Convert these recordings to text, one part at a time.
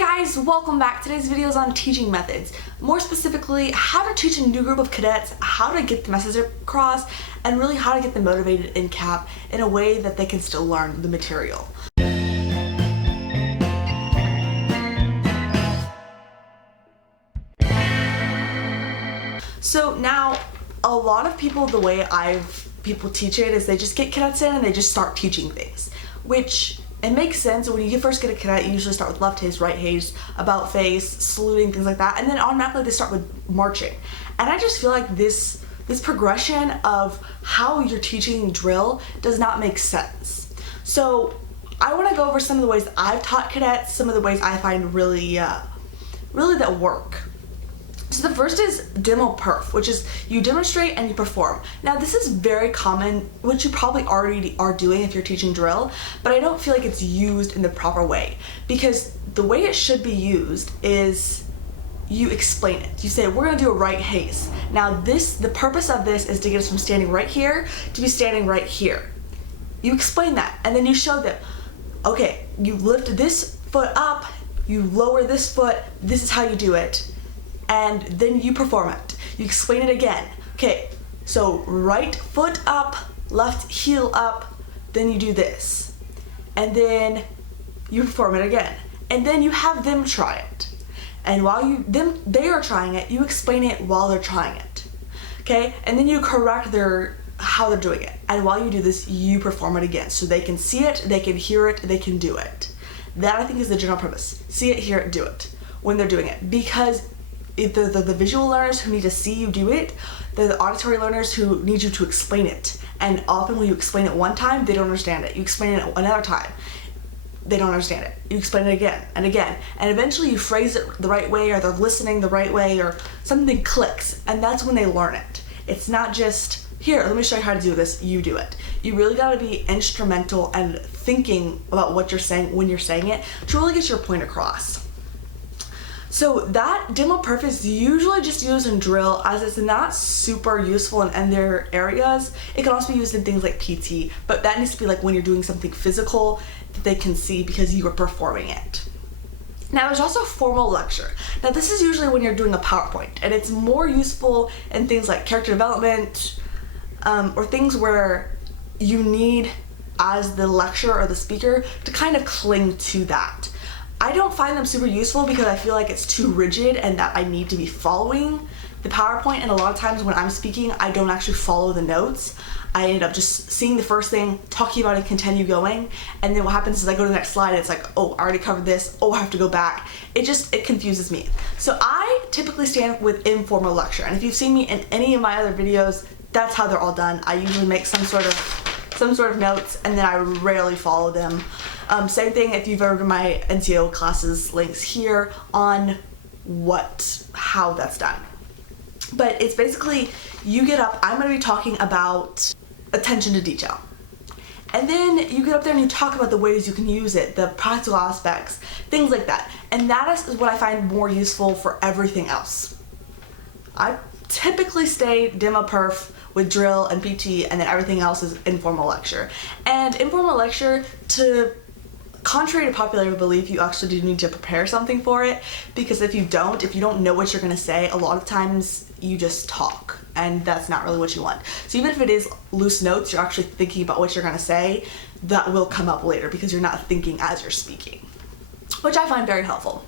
Guys, welcome back. Today's video is on teaching methods. More specifically, how to teach a new group of cadets, how to get the message across, and really how to get them motivated in CAP in a way that they can still learn the material. So now, a lot of people, the way people teach it is they just get cadets in and they just start teaching things, which it makes sense. When you first get a cadet, you usually start with left haze, right haze, about face, saluting, things like that, and then automatically they start with marching. And I just feel like this progression of how you're teaching drill does not make sense. So I want to go over some of the ways that I've taught cadets, some of the ways I find really that work. So the first is demo perf, which is you demonstrate and you perform. Now this is very common, which you probably already are doing if you're teaching drill, but I don't feel like it's used in the proper way, because the way it should be used is you explain it. You say, we're gonna do a right haze. Now the purpose of this is to get us from standing right here to be standing right here. You explain that, and then you show them, okay, you lift this foot up, you lower this foot, this is how you do it. And then you perform it. You explain it again. Okay, so right foot up, left heel up, then you do this. And then you perform it again. And then you have them try it. And while they are trying it, you explain it while they're trying it. Okay, and then you correct how they're doing it. And while you do this, you perform it again. So they can see it, they can hear it, they can do it. That I think is the general purpose. See it, hear it, do it when they're doing it. Because if they're the visual learners who need to see you do it, they're the auditory learners who need you to explain it. And often when you explain it one time, they don't understand it. You explain it another time, they don't understand it. You explain it again and again. And eventually you phrase it the right way, or they're listening the right way, or something clicks. And that's when they learn it. It's not just, here, let me show you how to do this, you do it. You really gotta be instrumental and thinking about what you're saying when you're saying it to really get your point across. So that demo perf is usually just used in drill, as it's not super useful in their areas. It can also be used in things like PT, but that needs to be like when you're doing something physical that they can see because you are performing it. Now there's also formal lecture. Now this is usually when you're doing a PowerPoint, and it's more useful in things like character development, or things where you need, as the lecturer or the speaker, to kind of cling to that. I don't find them super useful because I feel like it's too rigid and that I need to be following the PowerPoint, and a lot of times when I'm speaking, I don't actually follow the notes. I end up just seeing the first thing, talking about it, continue going, and then what happens is I go to the next slide and it's like, oh, I already covered this, oh, I have to go back. It confuses me. So I typically stand with informal lecture, and if you've seen me in any of my other videos, that's how they're all done. I usually make some sort of notes, and then I rarely follow them. Same thing if you've ever done my NCO classes, links here on how that's done. But it's basically, you get up, I'm gonna be talking about attention to detail. And then you get up there and you talk about the ways you can use it, the practical aspects, things like that. And that is what I find more useful for everything else. I typically stay demo perf with drill and PT, and then everything else is informal lecture. And informal lecture, contrary to popular belief, you actually do need to prepare something for it, because if you don't know what you're going to say, a lot of times you just talk, and that's not really what you want. So even if it is loose notes, you're actually thinking about what you're going to say, that will come up later because you're not thinking as you're speaking, which I find very helpful.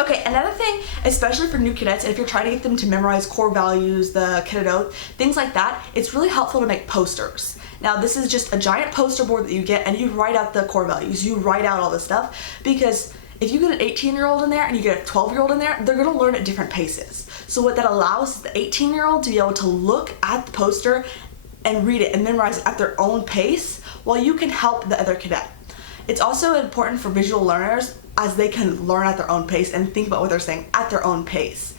Okay, another thing, especially for new cadets, and if you're trying to get them to memorize core values, the cadet oath, things like that, it's really helpful to make posters. Now this is just a giant poster board that you get, and you write out the core values, you write out all this stuff, because if you get an 18-year-old in there and you get a 12-year-old in there, they're gonna learn at different paces. So what that allows is the 18-year-old to be able to look at the poster and read it and memorize it at their own pace, while you can help the other cadet. It's also important for visual learners, as they can learn at their own pace and think about what they're saying at their own pace.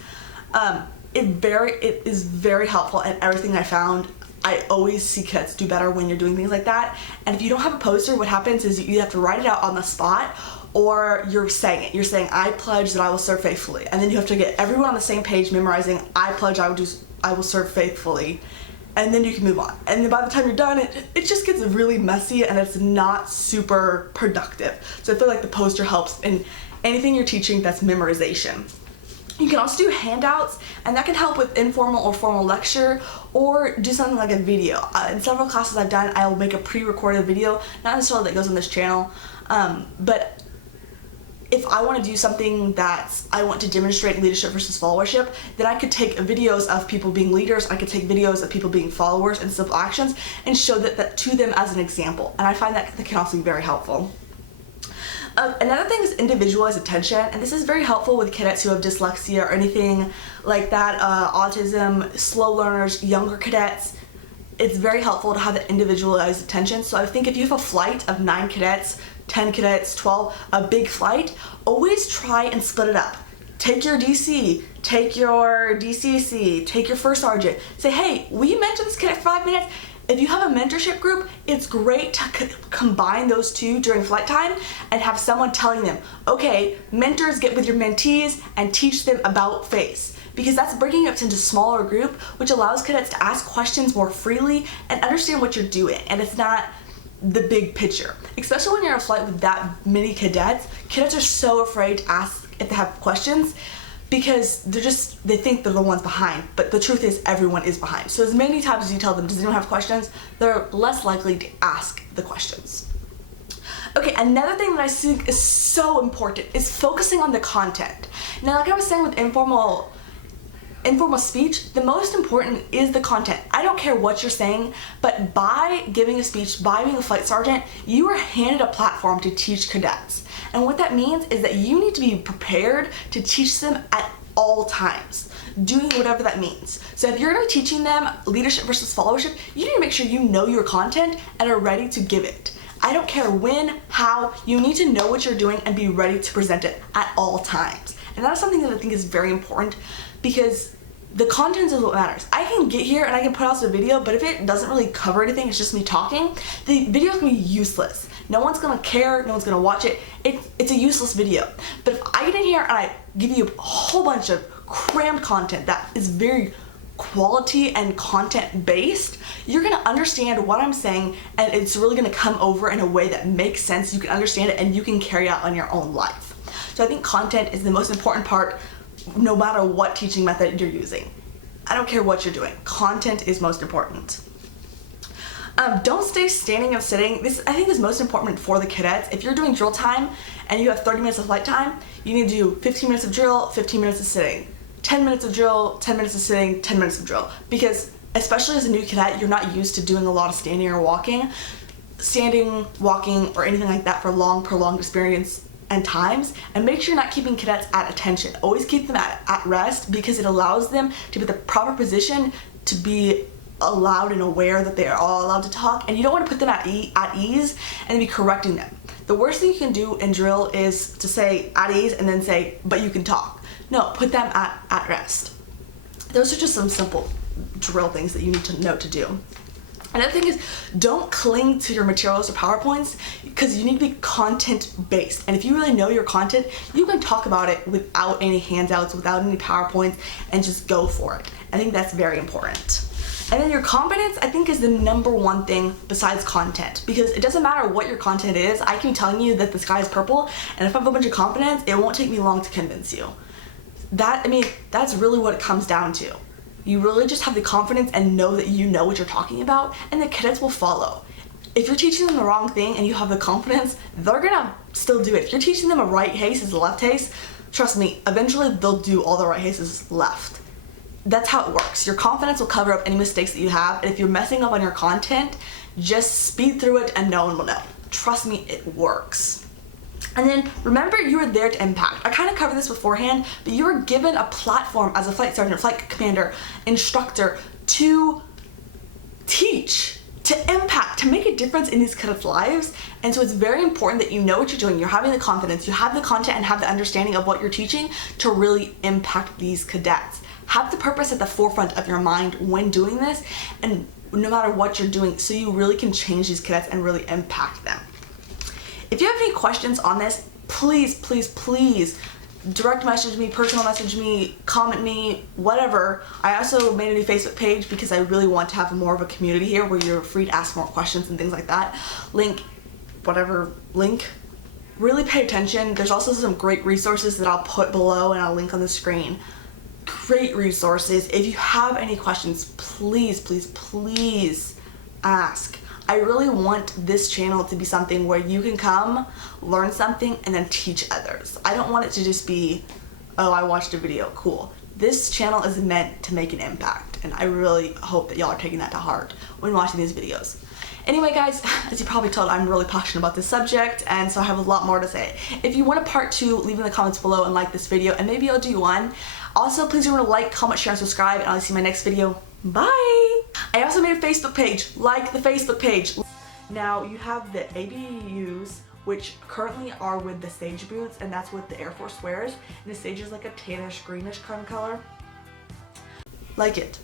It is very helpful, and everything I found, I always see cadets do better when you're doing things like that. And if you don't have a poster, what happens is you have to write it out on the spot, or you're saying it. You're saying, I pledge that I will serve faithfully. And then you have to get everyone on the same page memorizing, I pledge I will serve faithfully. And then you can move on. And then by the time you're done, it just gets really messy, and it's not super productive. So I feel like the poster helps in anything you're teaching that's memorization. You can also do handouts, and that can help with informal or formal lecture, or do something like a video. In several classes I've done, I will make a pre-recorded video, not necessarily that goes on this channel, but if I want to do something that I want to demonstrate leadership versus followership, then I could take videos of people being leaders, I could take videos of people being followers and simple actions, and show that to them as an example. And I find that can also be very helpful. Another thing is individualized attention, and this is very helpful with cadets who have dyslexia or anything like that, autism, slow learners, younger cadets. It's very helpful to have the individualized attention. So I think if you have a flight of 9 cadets, 10 cadets, 12, a big flight, always try and split it up. Take your DC, take your DCC, take your first sergeant. Say, hey, will you mentor this cadet for 5 minutes? If you have a mentorship group, it's great to combine those two during flight time and have someone telling them, okay, mentors, get with your mentees and teach them about FACE. Because that's breaking up into smaller group, which allows cadets to ask questions more freely and understand what you're doing. And it's not the big picture. Especially when you're on a flight with that many cadets, cadets are so afraid to ask if they have questions, because they think they're the ones behind, but the truth is everyone is behind. So as many times as you tell them, does anyone have questions, they're less likely to ask the questions. Okay, another thing that I think is so important is focusing on the content. Now, like I was saying with informal speech, the most important is the content. I don't care what you're saying, but by giving a speech, by being a flight sergeant, you are handed a platform to teach cadets. And what that means is that you need to be prepared to teach them at all times, doing whatever that means. So if you're going to be teaching them leadership versus followership, you need to make sure you know your content and are ready to give it. I don't care when, how, you need to know what you're doing and be ready to present it at all times. And that is something that I think is very important, because the content is what matters. I can get here and I can put out a video, but if it doesn't really cover anything, it's just me talking, the video is going to be useless. No one's going to care, no one's going to watch it. It's a useless video. But if I get in here and I give you a whole bunch of crammed content that is very quality and content based, you're going to understand what I'm saying, and it's really going to come over in a way that makes sense. You can understand it and you can carry out on your own life. So I think content is the most important part, no matter what teaching method you're using. I don't care what you're doing. Content is most important. Don't stay standing and sitting. This, I think, is most important for the cadets. If you're doing drill time and you have 30 minutes of flight time, you need to do 15 minutes of drill, 15 minutes of sitting, 10 minutes of drill, 10 minutes of sitting, 10 minutes of drill. Because especially as a new cadet, you're not used to doing a lot of standing or walking. Standing, walking, or anything like that for long, prolonged experience and times, and make sure you're not keeping cadets at attention. Always keep them at rest, because it allows them to be in the proper position to be allowed and aware that they are all allowed to talk, and you don't want to put them at ease and be correcting them. The worst thing you can do in drill is to say at ease and then say, but you can talk. No, put them at rest. Those are just some simple drill things that you need to know to do. Another thing is, don't cling to your materials or PowerPoints, because you need to be content based. And if you really know your content, you can talk about it without any handouts, without any PowerPoints, and just go for it. I think that's very important. And then your confidence, I think, is the number one thing besides content, because it doesn't matter what your content is. I can be telling you that the sky is purple, and if I have a bunch of confidence, it won't take me long to convince you. That's really what it comes down to. You really just have the confidence and know that you know what you're talking about, and the cadets will follow. If you're teaching them the wrong thing and you have the confidence, they're gonna still do it. If you're teaching them a right haste is a left haste, trust me, eventually they'll do all the right hastes left. That's how it works. Your confidence will cover up any mistakes that you have, and if you're messing up on your content, just speed through it and no one will know. Trust me, it works. And then remember, you are there to impact. I kind of covered this beforehand, but you are given a platform as a flight sergeant, flight commander, instructor to teach, to impact, to make a difference in these cadets' lives. And so it's very important that you know what you're doing. You're having the confidence, you have the content, and have the understanding of what you're teaching to really impact these cadets. Have the purpose at the forefront of your mind when doing this, and no matter what you're doing, so you really can change these cadets and really impact them. If you have any questions on this, please direct message me, personal message me, comment me, whatever. I also made a new Facebook page because I really want to have more of a community here where you're free to ask more questions and things like that. Link really pay attention. There's also some great resources that I'll put below and I'll link on the screen. Great resources. If you have any questions, please, please, please ask. I really want this channel to be something where you can come, learn something, and then teach others. I don't want it to just be, oh, I watched a video, cool. This channel is meant to make an impact, and I really hope that y'all are taking that to heart when watching these videos. Anyway guys, as you probably told, I'm really passionate about this subject, and so I have a lot more to say. If you want a part 2, leave in the comments below and like this video, and maybe I'll do one. Also, please remember to like, comment, share, and subscribe, and I'll see you in my next video. Bye! I also made a Facebook page. Like the Facebook page. Now, you have the ABUs, which currently are with the Sage boots, and that's what the Air Force wears. And the Sage is like a tannish, greenish kind of color. Like it.